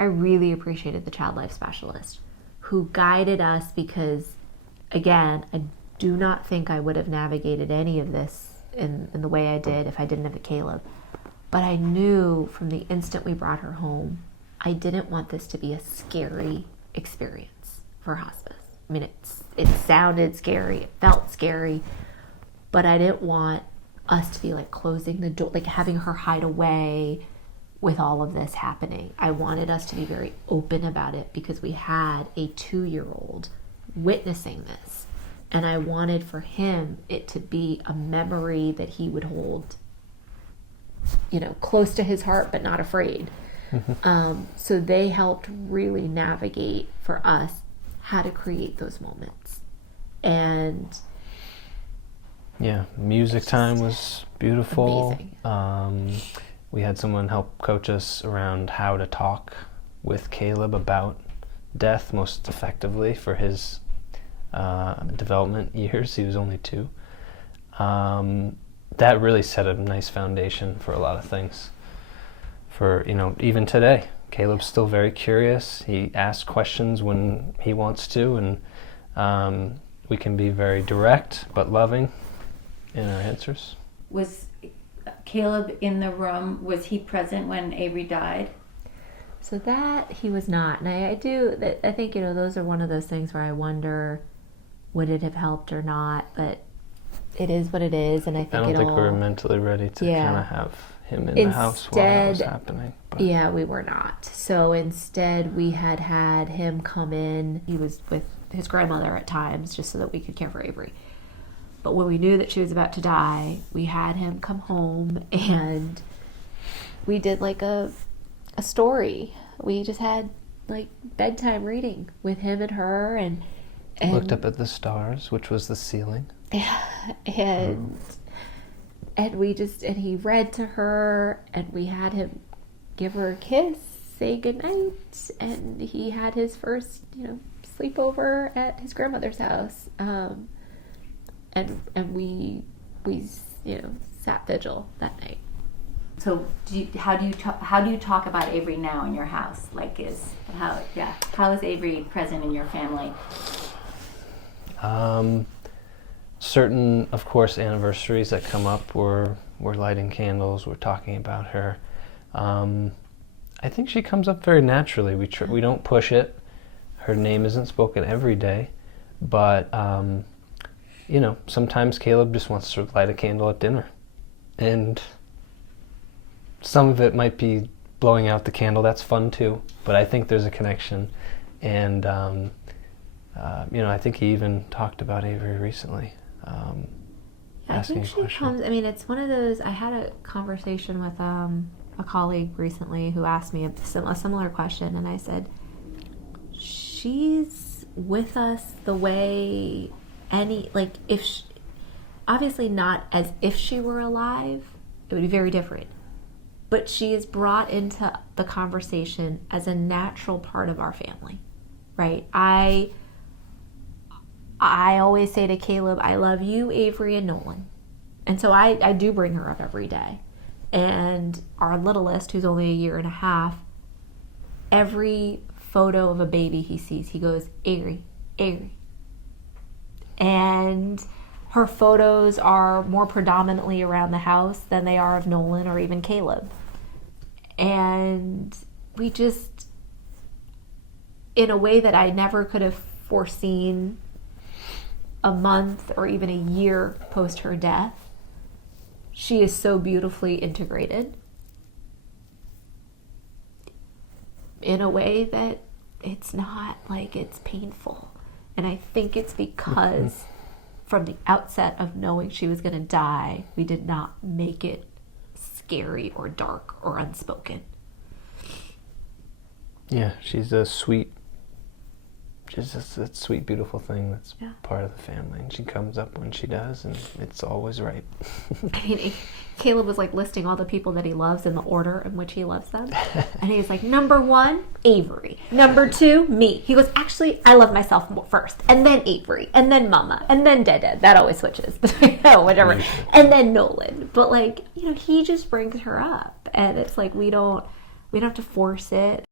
I really appreciated the child life specialist who guided us, because, again, I do not think I would have navigated any of this in the way I did if I didn't have Caleb. But I knew from the instant we brought her home, I didn't want this to be a scary experience for hospice. I mean, it sounded scary, it felt scary, but I didn't want us to be like closing the door, like having her hide away with all of this happening. I wanted us to be very open about it because we had a 2-year-old witnessing this. And I wanted for him it to be a memory that he would hold, close to his heart, but not afraid. So they helped really navigate for us how to create those moments. And yeah, music time was beautiful. Amazing. We had someone help coach us around how to talk with Caleb about death most effectively for his development years. He was only 2. That really set a nice foundation for a lot of things. For, even today, Caleb's still very curious. He asks questions when he wants to, and we can be very direct but loving in our answers. Was Caleb in the room? Was he present when Avery died? So that he was not. And I think, those are one of those things where I wonder, would it have helped or not? But it is what it is. And I don't think we were mentally ready to kind of have him in the house while that was happening. But. Yeah, we were not. So instead we had him come in. He was with his grandmother at times just so that we could care for Avery. But when we knew that she was about to die, we had him come home and we did like a story. We just had like bedtime reading with him and her and looked up at the stars, which was the ceiling. And he read to her, and we had him give her a kiss, say goodnight, and he had his first, sleepover at his grandmother's house. And we sat vigil that night. So how do you talk about Avery now in your house? How is Avery present in your family? Certain, of course, anniversaries that come up, we're lighting candles, we're talking about her. I think she comes up very naturally. We don't push it. Her name isn't spoken every day, but sometimes Caleb just wants to light a candle at dinner, and some of it might be blowing out the candle. That's fun too, but I think there's a connection, and I think he even talked about Avery recently. I think she comes. It's one of those. I had a conversation with a colleague recently who asked me a similar question, and I said, she's with us the way obviously not as if she were alive, it would be very different, but she is brought into the conversation as a natural part of our family, right? I always say to Caleb, I love you, Avery, and Nolan. And so I do bring her up every day. And our littlest, who's only 1.5 years, every photo of a baby he sees, he goes, Avery, Avery. And her photos are more predominantly around the house than they are of Nolan or even Caleb. And we just, in a way that I never could have foreseen a month or even a year post her death, she is so beautifully integrated in a way that it's not like it's painful. And I think it's because from the outset of knowing she was going to die, we did not make it scary or dark or unspoken. Yeah, she's a sweet, just a sweet, beautiful thing that's part of the family. And she comes up when she does, and it's always right. Caleb was like listing all the people that he loves in the order in which he loves them. And he's like, number 1, Avery. Number 2, me. He goes, actually, I love myself first. And then Avery. And then Mama. And then Dad. That always switches. Whatever. And then Nolan. But he just brings her up. And it's like we don't have to force it.